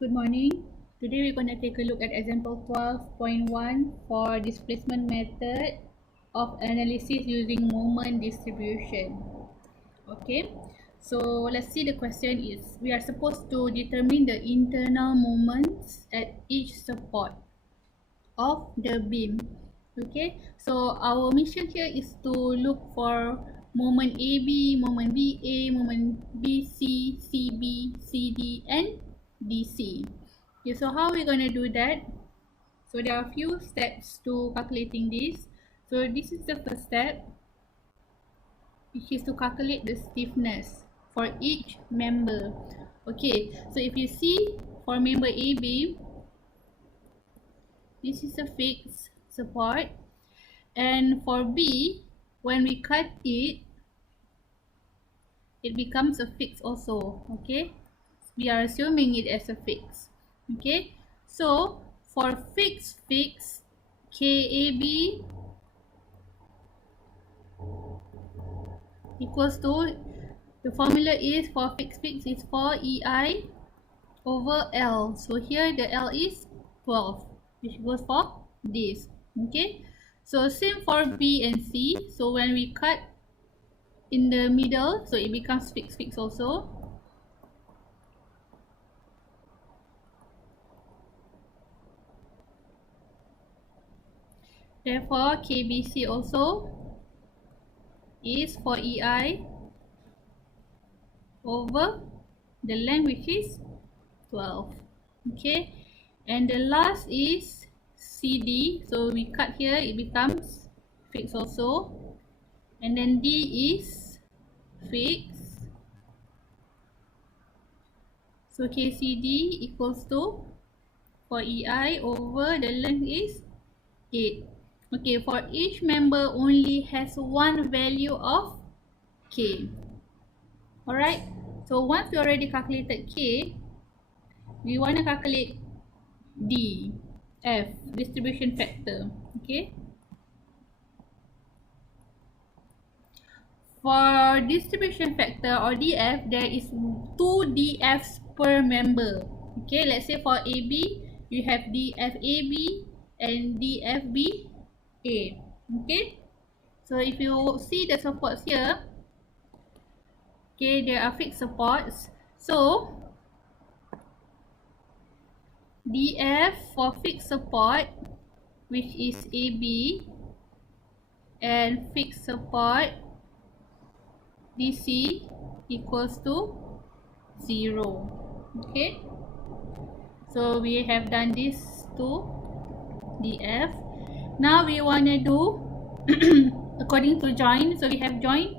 Good morning. Today we're going to take a look at example 12.1 for displacement method of analysis using moment distribution. Okay, so let's see, the question is we are supposed to determine the internal moments at each support of the beam. Okay, so our mission here is to look for moment AB, moment BA, moment BC, CB, CD and DC. Okay, so how are we going to do that? So there are a few steps to calculating this. So this is the first step, which is to calculate the stiffness for each member. Okay, so if you see for member AB, this is a fixed support, and for B, when we cut it, it becomes a fix also. Okay, we are assuming it as a fix. Okay, so for fix KAB equals to, the formula is for fix is 4 EI over L. So here the L is 12, which goes for this. Okay, so same for B and C. So when we cut in the middle, so it becomes fix also. Therefore KBC also is 4 EI over the length, which is 12. Okay, and the last is CD. So we cut here, it becomes fix also, and then D is fix. So KCD equals to 4 EI over the length is 8. Okay, for each member only has one value of K. Alright, so once we already calculated K, we want to calculate DF, distribution factor. Okay, for distribution factor or DF, there is 2 DFs per member. Okay, let's say for AB, you have DFAB and DFBA. Okay, so if you see the supports here, okay, there are fixed supports. So DF for fixed support, which is AB, and fixed support DC equals to 0. Okay, so we have done this to DF. Now we want to do according to join. So we have join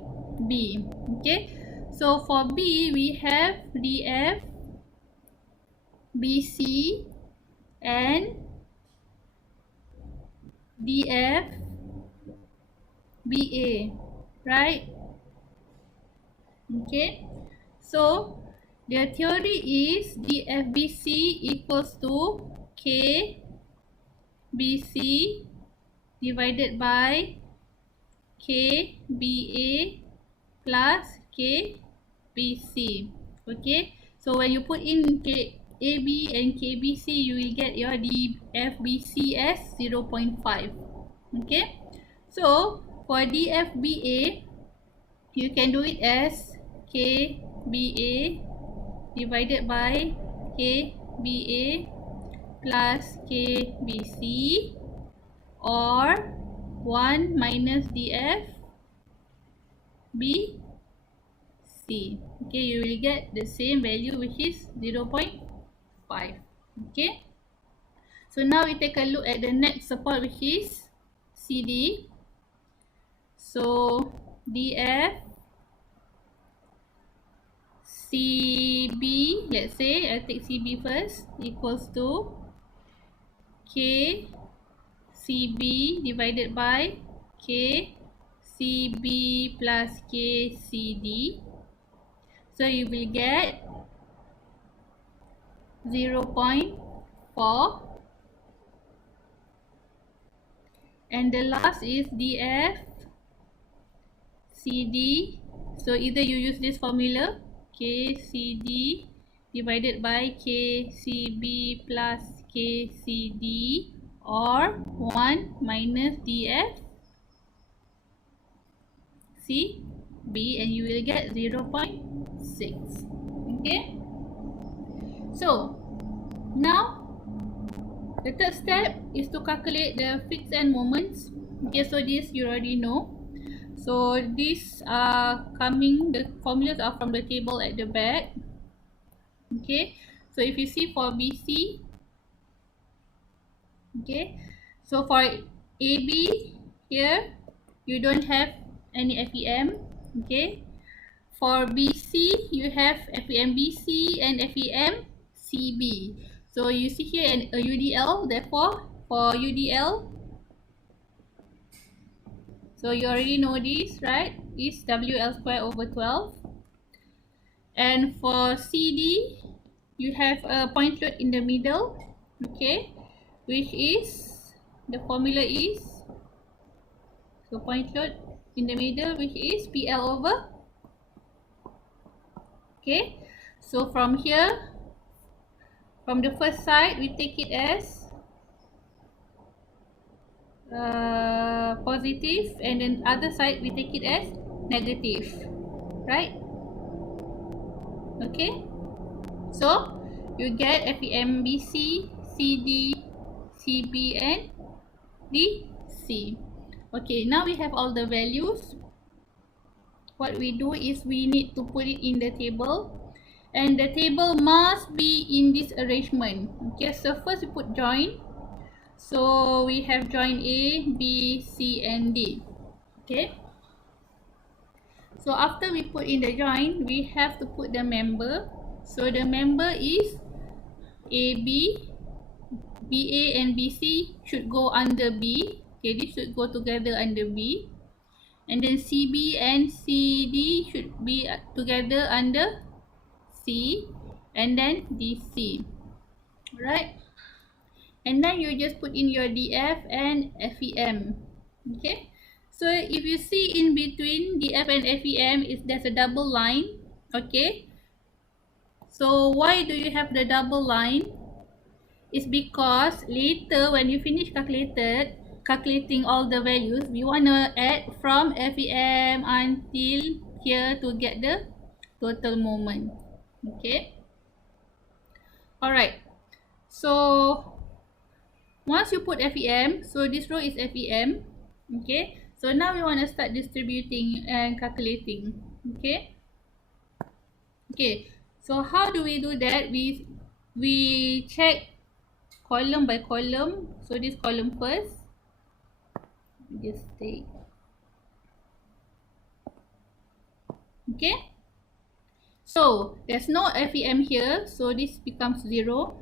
B. Okay, so for B we have DF, BC and DF, BA, right? Okay, so the theory is DFBC equals to KBC divided by KBA plus KBC. Okay, so when you put in KAB and KBC, you will get your DFBC as 0.5. Okay, so for DFBA, you can do it as KBA divided by KBA plus KBC, or 1 minus DFBC. Okay, you will get the same value, which is 0.5. Okay, so now we take a look at the next support, which is CD. So DF CB, let's say I take CB first, equals to KCB divided by KCB plus KCD. So you will get 0.4, and the last is DF CD. So either you use this formula KCD divided by KCB plus KCD, or 1 minus DF CB, and you will get 0.6. Okay, so now the third step is to calculate the fixed end moments. Okay, so this you already know. So these are coming, the formulas are from the table at the back. Okay, so if you see for BC, okay, so for AB here you don't have any FEM. Okay, for BC you have FEM BC and FEM CB. So you see here a UDL, therefore for UDL, so you already know this, right? Is WL square over 12. And for CD, you have a point load in the middle, okay, which is, the formula is, so point load in the middle, which is PL over, okay. So from here, from the first side, we take it as positive, and then other side we take it as negative, right? Okay, so you get FEM BC, CD, CB, and DC. Okay, now we have all the values. What we do is we need to put it in the table, and the table must be in this arrangement. Okay, so first we put join. So we have join A, B, C, and D. Okay, so after we put in the join, we have to put the member. So the member is AB, BA and BC should go under B. Okay, this should go together under B. And then CB and CD should be together under C. And then DC. Right? And then you just put in your DF and FEM. Okay? So if you see in between DF and FEM, there's a double line. Okay? So why do you have the double line? It's because later when you finish calculating all the values, we want to add from FEM until here to get the total moment. Okay? Alright. So once you put FEM, so this row is FEM. Okay? So now we want to start distributing and calculating. Okay? Okay. So how do we do that? We check column by column. So this column first. Just take. Okay. So there's no FEM here. So this becomes 0.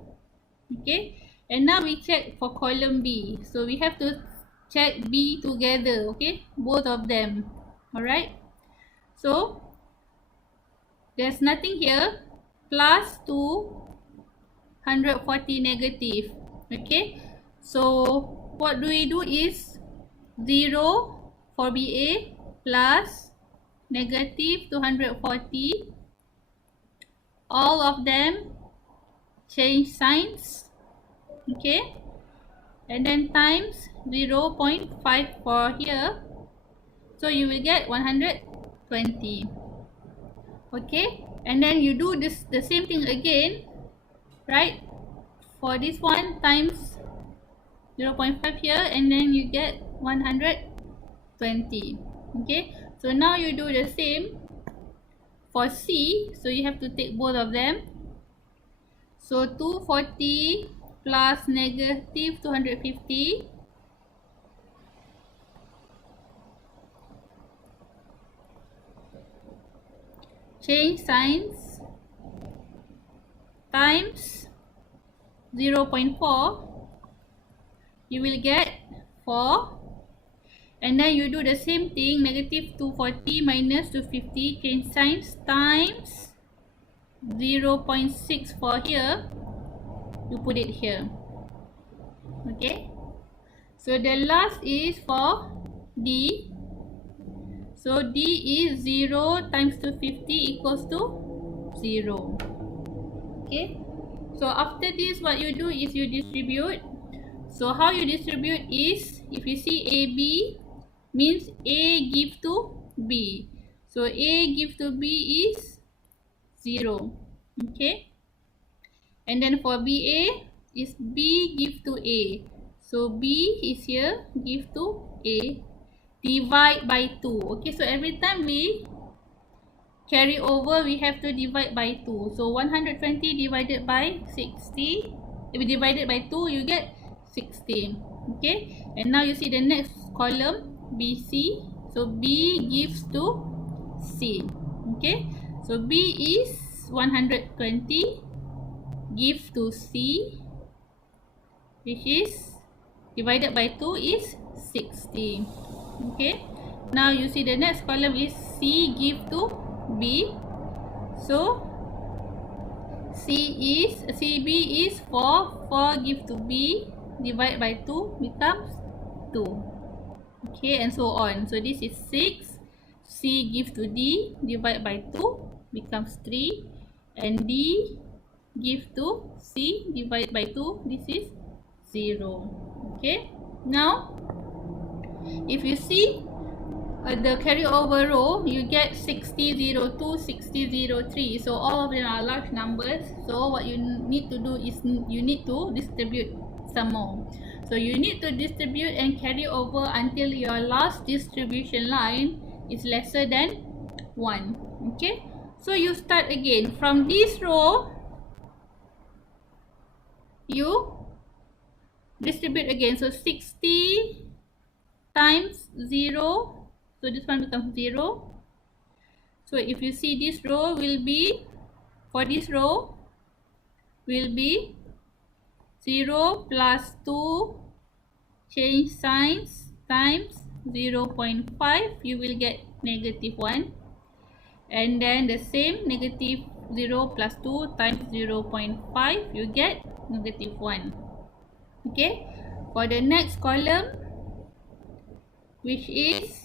Okay. And now we check for column B. So we have to check B together. Okay. Both of them. Alright. So there's nothing here. Plus 240 negative. Okay. So what do we do is 0 for BA plus negative 240. All of them change signs. Okay. And then times 0.54 here. So you will get 120. Okay. And then you do the same thing again, right? For this one times 0.5 here, and then you get 120. Okay. So now you do the same for C. So you have to take both of them. So 240 plus negative 250. Change signs times 0.4. You will get 4. And then you do the same thing, negative 240 minus 250, change signs times 0.64 here. You put it here. Okay. So the last is for D. So D is 0 times 250 equals to 0. Okay, so after this, what you do is you distribute. So how you distribute is, if you see AB, means A give to B. So A give to B is 0. Okay, and then for BA is B give to A. So B is here, give to A, divide by 2. Okay, so every time we carry over, we have to divide by 2. So 120 divided by 60, if we divide it by 2, you get 60. Okay, and now you see the next column, BC. So B gives to C. Okay, so B is 120, give to C, which is divided by 2 is 60. Okay, now you see the next column is C give to B. So CB is 4, 4 give to B, divide by 2 becomes 2. Okay, and so on. So this is 6, C give to D, divide by 2 becomes 3, and D give to C, divide by 2, this is 0. Okay, now if you see the carryover row, you get 60, 02, 60, 03. So all of them are large numbers. So what you need to do is you need to distribute some more. So you need to distribute and carry over until your last distribution line is lesser than 1. Okay, so you start again from this row, you distribute again. So 60 times 0, so this one becomes 0. So if you see, this row will be, for this row will be 0 plus 2, change signs, times 0.5, you will get negative 1. And then the same, negative 0 plus 2 times 0.5, you get negative 1. Okay, for the next column, which is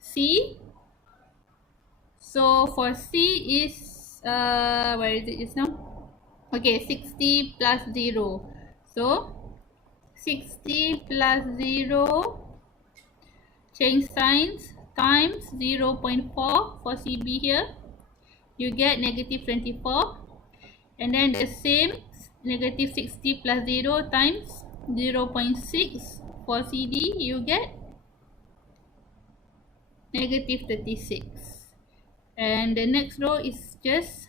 C. So for C is, where is it just now? Okay, 60 plus 0. So 60 plus 0, change signs, times 0.4 for CB here, you get negative 24. And then the same, negative 60 plus 0 times 0.6 for CD, you get negative 36. And the next row is just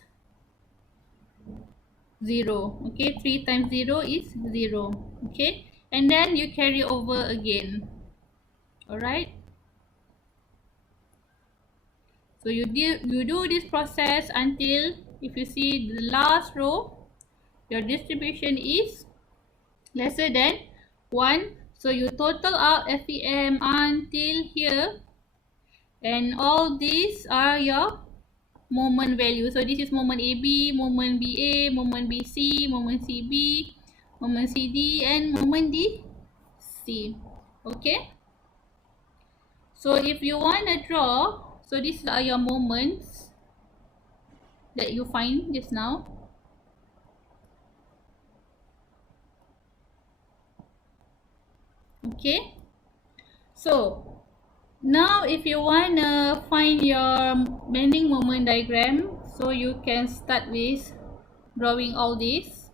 0. Okay, 3 times 0 is 0. Okay, and then you carry over again. Alright, so you do this process until, if you see the last row, your distribution is lesser than 1. So you total out FEM until here, and all these are your moment value. So this is moment AB, moment BA, moment BC, moment CB, moment CD, and moment DC. Okay, so if you want to draw, so these are your moments that you find just now. Okay, so now if you want to find your bending moment diagram, so you can start with drawing all this.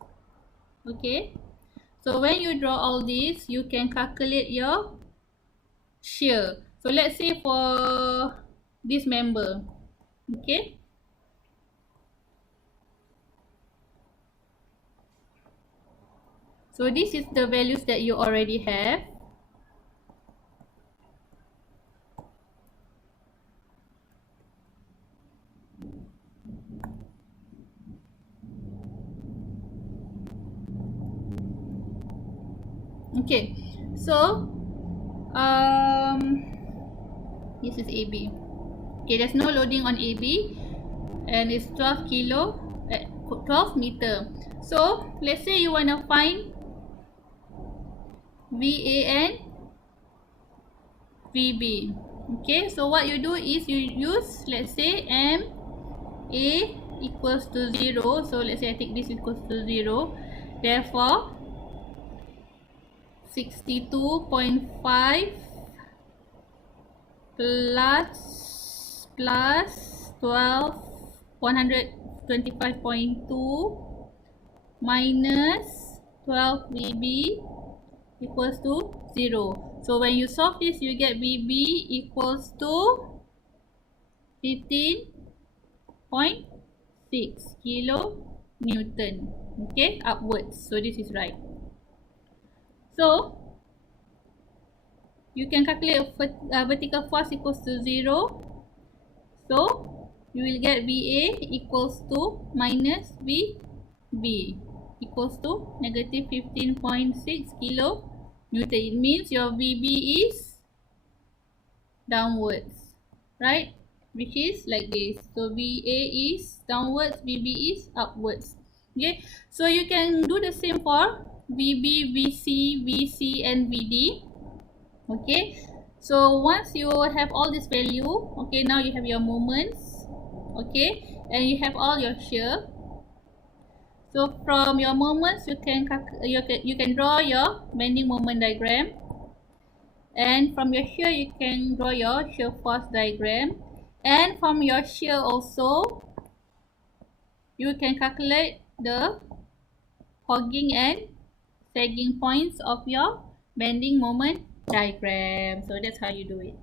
Okay, so when you draw all this, you can calculate your shear. So let's say for this member, okay, so this is the values that you already have. Okay, so this is AB. Okay, there's no loading on AB, and it's 12 kilo, 12 meter. So let's say you want to find VA and VB. Okay, so what you do is you use, let's say, MA equals to 0. So let's say I take this equals to 0. Therefore, 62.5 plus 12 125.2 minus 12 VB equals to 0. So when you solve this, you get VB equals to 15.6 kilonewton. Okay, upwards. So this is right. So you can calculate vertical force equals to 0. So you will get VA equals to minus VB equals to negative 15.6 kilonewton. It means your VB is downwards, right? Which is like this. So VA is downwards, VB is upwards. Okay, so you can do the same for VB, VC, VC and VD. Okay, so once you have all this value, okay, now you have your moments, okay, and you have all your shear. So from your moments, you can draw your bending moment diagram, and from your shear you can draw your shear force diagram, and from your shear also you can calculate the hogging and sagging points of your bending moment diagram. So that's how you do it.